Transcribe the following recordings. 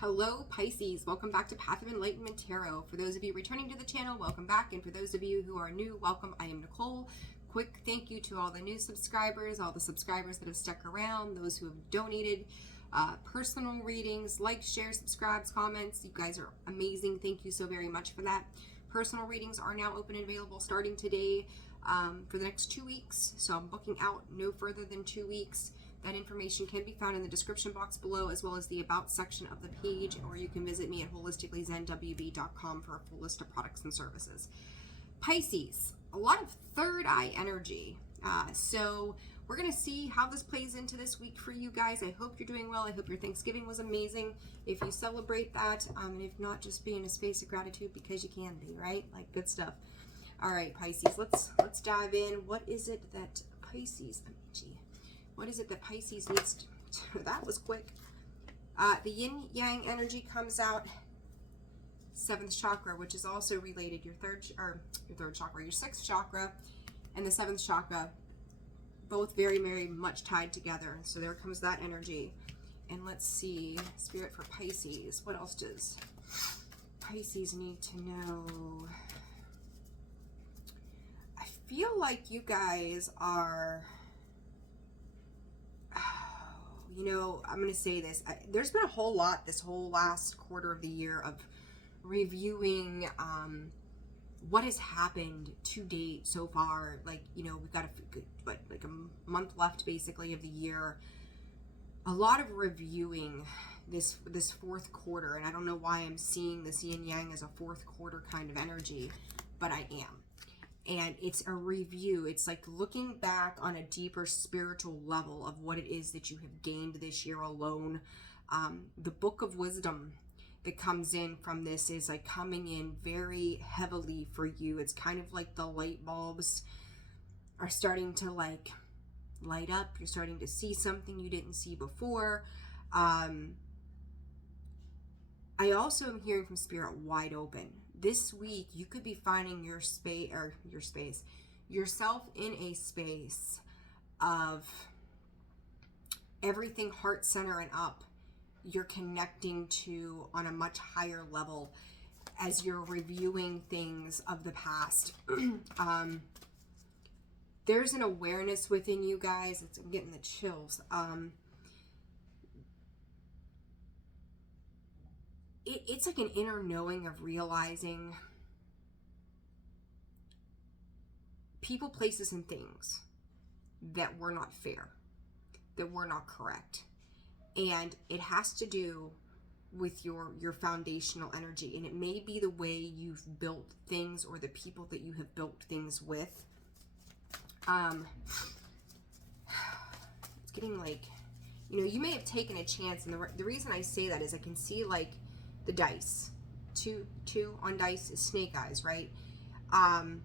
Hello Pisces, welcome back to Path of Enlightenment Tarot. For those of you returning to the channel, welcome back. And for those of you who are new, welcome. I am Nicole. Quick thank you to all the new subscribers, all the subscribers that have stuck around, those who have donated personal readings, likes, shares, subscribes, comments. You guys are amazing. Thank you so very much for that. Personal readings are now open and available starting today for the next 2 weeks. So I'm booking out no further than 2 weeks. That information can be found in the description box below, as well as the About section of the page, or you can visit me at holisticallyzenwb.com for a full list of products and services. Pisces, a lot of third eye energy. So we're going to see how this plays into this week for you guys. I hope you're doing well. I hope your Thanksgiving was amazing. If you celebrate that, and if not, just be in a space of gratitude because you can be, right? Like, good stuff. All right, Pisces, let's dive in. What is it that Pisces, what is it that Pisces needs to, that was quick. The yin yang energy comes out. 7th chakra, which is also related, your third chakra, your 6th chakra and the 7th chakra, both very, very much tied together. So there comes that energy. And let's see, Spirit for Pisces. What else does Pisces need to know? I feel like you guys are, you know, I'm going to say this. There's been a whole lot this whole last quarter of the year of reviewing what has happened to date so far. Like, you know, we've got like a month left basically of the year. A lot of reviewing this fourth quarter, and I don't know why I'm seeing this yin yang as a fourth quarter kind of energy, but I am. And it's a review. It's like looking back on a deeper spiritual level of what it is that you have gained this year alone. The book of wisdom that comes in from this is like coming in very heavily for you. It's kind of like the light bulbs are starting to like light up. You're starting to see something you didn't see before. I also am hearing from Spirit wide open. This week, you could be finding yourself in a space of everything heart center and up. You're connecting to on a much higher level as you're reviewing things of the past. There's an awareness within you guys. I'm getting the chills. It's like an inner knowing of realizing people, places, and things that were not fair, that were not correct. And it has to do with your foundational energy. And it may be the way you've built things or the people that you have built things with. It's getting like, you know, you may have taken a chance. And the reason I say that is I can see like the dice. Two on dice is snake eyes, right? And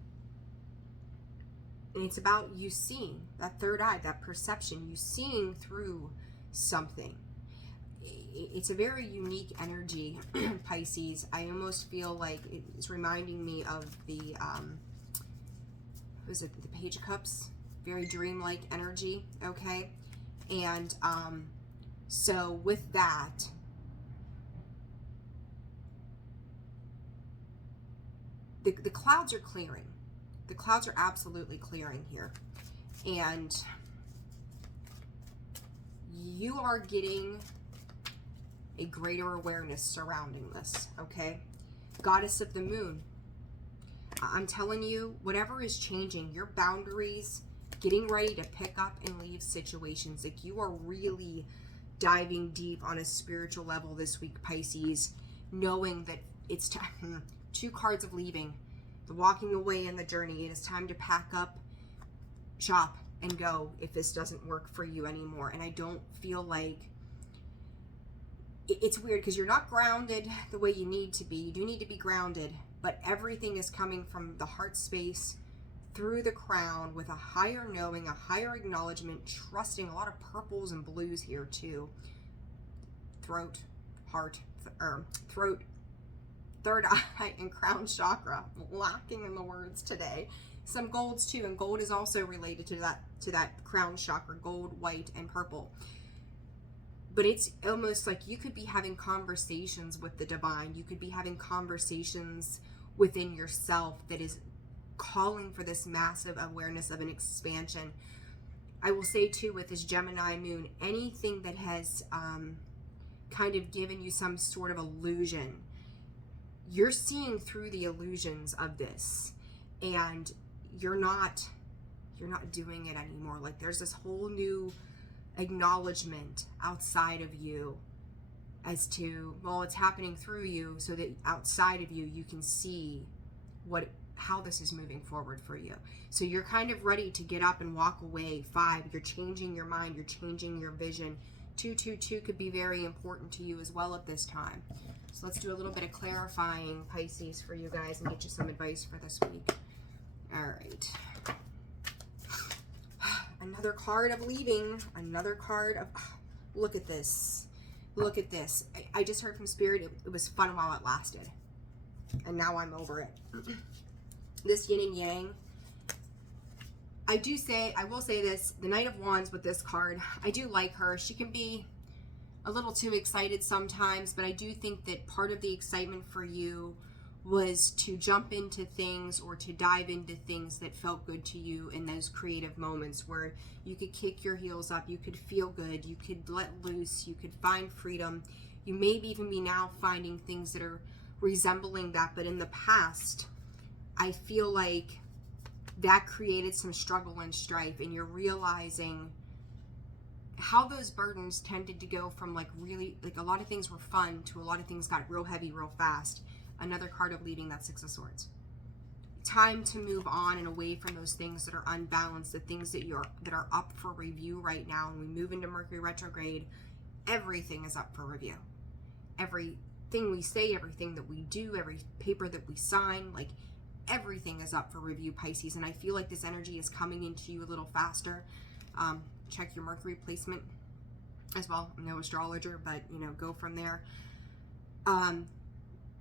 it's about you seeing that third eye, that perception, you seeing through something. It's a very unique energy, Pisces. I almost feel like it's reminding me of the, was it the Page of Cups? Very dreamlike energy, okay? And so with that, the clouds are clearing. The clouds are absolutely clearing here. And you are getting a greater awareness surrounding this, okay? Goddess of the Moon. I'm telling you, whatever is changing, your boundaries, getting ready to pick up and leave situations. Like, you are really diving deep on a spiritual level this week, Pisces, knowing that it's time. 2 cards of leaving, the walking away and the journey. It is time to pack up shop and go if this doesn't work for you anymore. And I don't feel like, it's weird because you're not grounded the way you need to be. You do need to be grounded, but everything is coming from the heart space through the crown with a higher knowing, a higher acknowledgement, trusting. A lot of purples and blues here too. Throat, heart, throat, third eye, and crown chakra. Lacking in the words today. Some golds too, and gold is also related to that crown chakra. Gold, white, and purple. but it's almost like you could be having conversations with the divine. You could be having conversations within yourself that is calling for this massive awareness of an expansion. I will say too, with this Gemini moon, anything that has kind of given you some sort of illusion, you're seeing through the illusions of this, and you're not doing it anymore. Like there's this whole new acknowledgement outside of you as to, well, it's happening through you, so that outside of you, you can see how this is moving forward for you. So you're kind of ready to get up and walk away. 5, you're changing your mind, you're changing your vision. 222 could be very important to you as well at this time. So let's do a little bit of clarifying, Pisces, for you guys and get you some advice for this week. All right. Another card of leaving. Another card of, look at this. Look at this. I just heard from Spirit, it was fun while it lasted. And now I'm over it. This yin and yang. I will say this, the Knight of Wands with this card, I do like her. She can be a little too excited sometimes, but I do think that part of the excitement for you was to jump into things or to dive into things that felt good to you in those creative moments where you could kick your heels up, you could feel good, you could let loose, you could find freedom. You maybe even be now finding things that are resembling that, but in the past, I feel like that created some struggle and strife, and you're realizing how those burdens tended to go from like really, like a lot of things were fun to a lot of things got real heavy real fast. Another card of leaving, that 6 of Swords. Time to move on and away from those things that are unbalanced, the things that are up for review right now. And we move into Mercury retrograde, everything is up for review. Everything we say, everything that we do, every paper that we sign, like everything is up for review, Pisces. And I feel like this energy is coming into you a little faster. Check your Mercury placement as well. I'm no astrologer, but you know, go from there.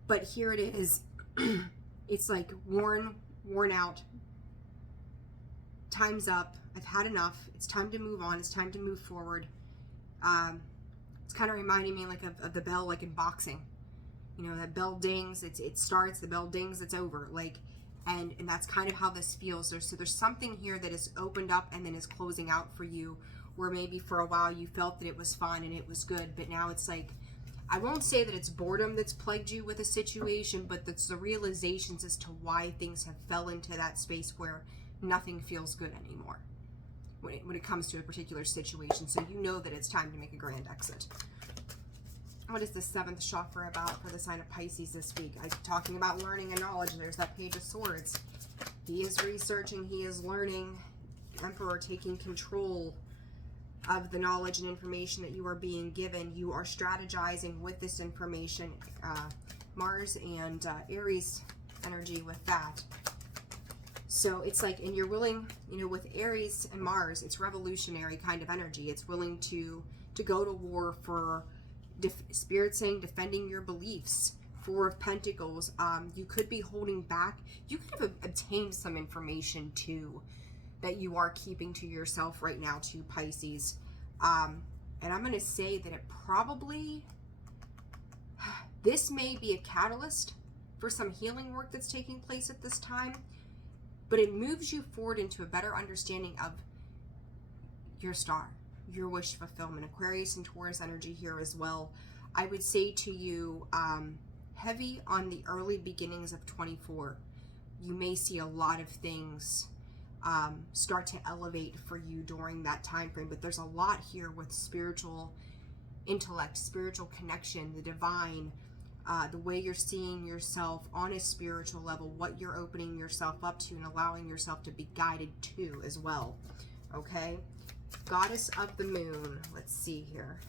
But here it is. It's like worn out. Time's up. I've had enough. It's time to move on. It's time to move forward. It's kind of reminding me like of the bell, like in boxing. You know, that bell dings, it starts, the bell dings, it's over. Like, and that's kind of how this feels. So there's something here that is opened up and then is closing out for you, where maybe for a while you felt that it was fun and it was good, but now it's like, I won't say that it's boredom that's plagued you with a situation, but that's the realizations as to why things have fell into that space where nothing feels good anymore when it comes to a particular situation. So you know that it's time to make a grand exit. What is the 7th chakra about for the sign of Pisces this week? I'm talking about learning and knowledge. There's that Page of Swords. He is researching, he is learning. Emperor taking control of the knowledge and information that you are being given. You are strategizing with this information. Mars and Aries energy with that. So it's like, and you're willing, you know, with Aries and Mars, it's revolutionary kind of energy. It's willing to go to war for, Spirit saying, defending your beliefs. 4 of Pentacles. You could be holding back. You could have obtained some information too that you are keeping to yourself right now too, Pisces. And I'm going to say that it probably, this may be a catalyst for some healing work that's taking place at this time, but it moves you forward into a better understanding of your star, your wish fulfillment. Aquarius and Taurus energy here as well. I would say to you, heavy on the early beginnings of 24. You may see a lot of things start to elevate for you during that time frame, but there's a lot here with spiritual intellect, spiritual connection, the divine, the way you're seeing yourself on a spiritual level, what you're opening yourself up to and allowing yourself to be guided to as well. Okay, Goddess of the Moon. Let's see here.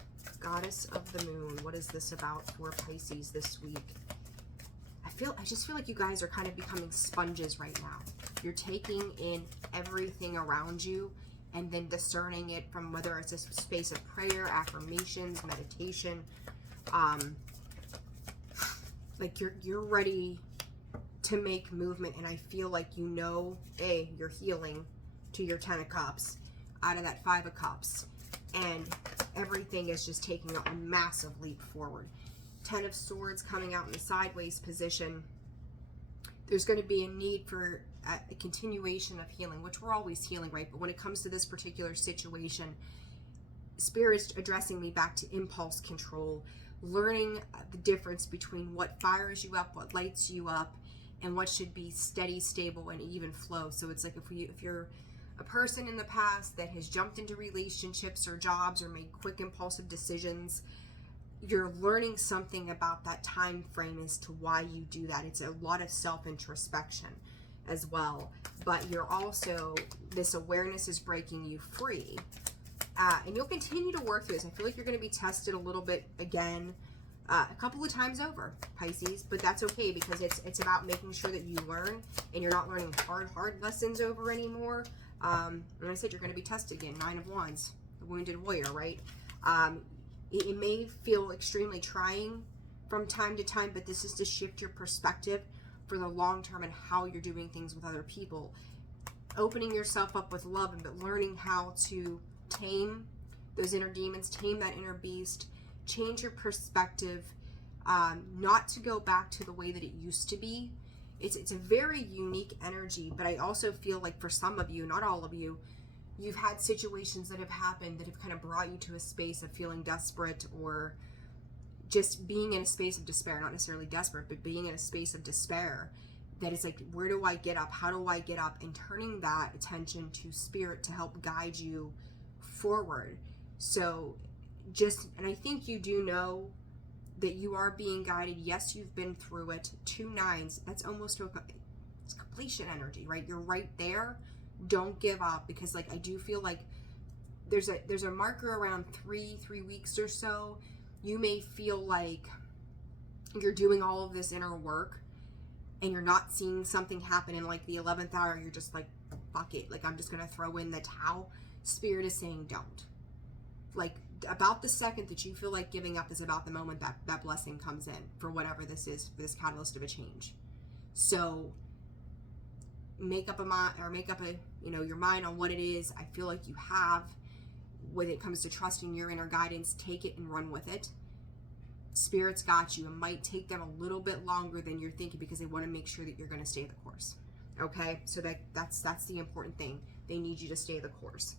Goddess of the Moon. What is this about for Pisces this week? I just feel like you guys are kind of becoming sponges right now. You're taking in everything around you and then discerning it from whether it's a space of prayer, affirmations, meditation. Like you're ready to make movement, and I feel like, you know, you're healing to your 10 of Cups out of that 5 of Cups, and everything is just taking a massive leap forward. 10 of Swords coming out in the sideways position. There's going to be a need for a continuation of healing, which we're always healing, right? But when it comes to this particular situation, Spirit's addressing me back to impulse control, learning the difference between what fires you up, what lights you up, and what should be steady, stable, and even flow. So it's like if you're a person in the past that has jumped into relationships or jobs or made quick impulsive decisions, you're learning something about that time frame as to why you do that. It's a lot of self-introspection as well, but you're also, this awareness is breaking you free, and you'll continue to work through this. I feel like you're going to be tested a little bit again, a couple of times over, Pisces, but that's okay, because it's about making sure that you learn, and you're not learning hard lessons over anymore. And I said you're going to be tested again. 9 of Wands, the wounded warrior, right? It may feel extremely trying from time to time, but this is to shift your perspective for the long term and how you're doing things with other people. Opening yourself up with love, but learning how to tame those inner demons, tame that inner beast, change your perspective, not to go back to the way that it used to be. It's a very unique energy, but I also feel like for some of you, not all of you, you've had situations that have happened that have kind of brought you to a space of feeling desperate, or just being in a space of despair, not necessarily desperate, but being in a space of despair that is like, where do I get up? How do I get up? And turning that attention to Spirit to help guide you forward. So and I think you do know that you are being guided. Yes, you've been through it. 2 9s, that's almost it's completion energy, right? You're right there. Don't give up, because like I do feel like there's a marker around 3 weeks or so. You may feel like you're doing all of this inner work and you're not seeing something happen in like the 11th hour. You're just like, fuck it, like I'm just gonna throw in the towel. Spirit is saying don't. Like, about the second that you feel like giving up is about the moment that blessing comes in for whatever this is, for this catalyst of a change. So make up your mind on what it is. I feel like you have, when it comes to trusting your inner guidance. Take it and run with it. Spirit's got you. It might take them a little bit longer than you're thinking, because they want to make sure that you're going to stay the course. Okay, so that's the important thing. They need you to stay the course.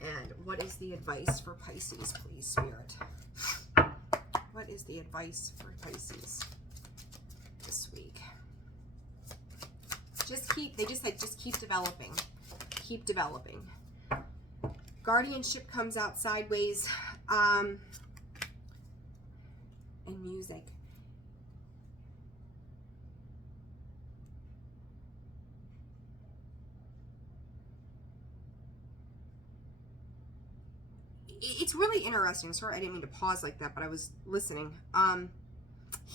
And what is the advice for Pisces, please, Spirit? What is the advice for Pisces this week? They just said just keep developing. Keep developing. Guardianship comes out sideways. And music. It's really interesting. Sorry, I didn't mean to pause like that, but I was listening.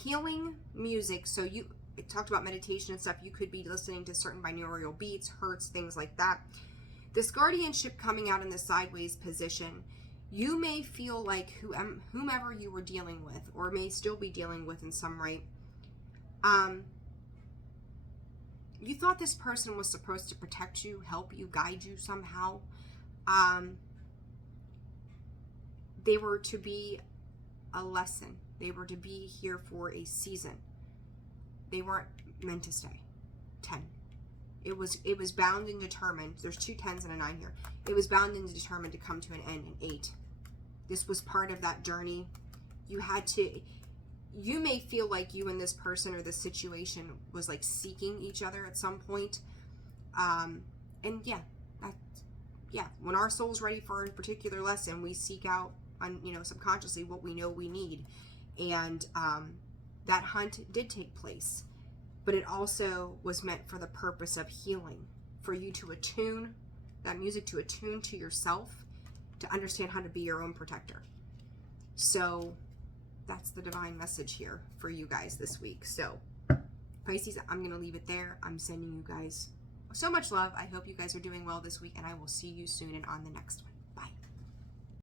Healing music. So you talked about meditation and stuff. You could be listening to certain binaural beats, hertz, things like that. This guardianship coming out in the sideways position, you may feel like whomever you were dealing with, or may still be dealing with in some way, you thought this person was supposed to protect you, help you, guide you somehow. They were to be a lesson. They were to be here for a season. They weren't meant to stay. 10. It was bound and determined. There's 2 10s and a 9 here. It was bound and determined to come to an end in 8. This was part of that journey. You may feel like you and this person or this situation was like seeking each other at some point. And yeah, when our soul's ready for a particular lesson, we seek out subconsciously what we know we need. And that hunt did take place, but it also was meant for the purpose of healing, for you to attune that music, to attune to yourself, to understand how to be your own protector. So that's the divine message here for you guys this week. So Pisces, I'm going to leave it there. I'm sending you guys so much love. I hope you guys are doing well this week, and I will see you soon and on the next one.